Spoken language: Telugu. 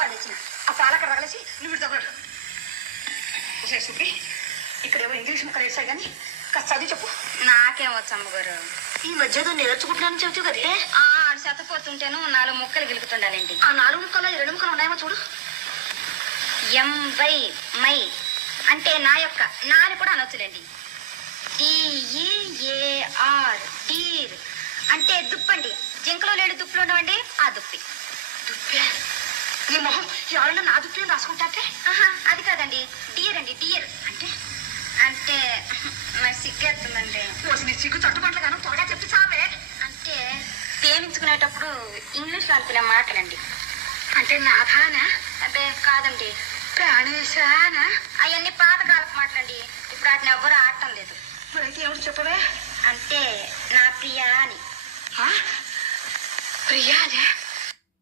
పాలు తెచ్చిన ఆ పాలు అక్కడ రగలేసి నువ్వు తగ్గడు సుబ్బి ఇక్కడేవో ఇంగ్లీష్ ముక్కలు వేసాయి కానీ కాస్త చదివి చెప్పు. నాకేం వచ్చు అమ్మగారు. ఈ మధ్యలో నేర్చుకుంటున్నాను చెబుతూ కదే. ఆడు చెత్తపోతుంటేను 4 ముక్కలు గిలుకుతుండాలండి. ఆ 4 ముక్కలు 2 ముక్కలు ఉన్నాయేమో చూడు. ఎంవై మై అంటే నా యొక్క నాని కూడా అనొచ్చులేండి. DEAR డీర్ అంటే దుప్పండి. జింకలో లేడు దుప్పులు ఉండవండి, ఆ దుప్పి. దుప్పే నీ మొహం ఎవరైనా నా దుప్పి రాసుకుంటాటే. అది కాదండి, డియర్ అండి. డియర్ అంటే అంటే నాకు సిగ్గేస్తుందండి. నీ సిగ్గు చట్టుబంట్ల గాను త్వరగా చెప్పి చావే. అంటే ప్రేమించుకునేటప్పుడు ఇంగ్లీష్లో అనుకునే మాటలండి. అంటే నాథానా? అదే కాదండి, ప్రాణేశానా? అవన్నీ పాతకాలపు మాటలండి. ఇప్పుడు వాటిని ఎవ్వరూ ఆడటం లేదు. మరైతే ఏమిటి చెప్పవే? అంటే నా ప్రియా అని. ప్రియానే?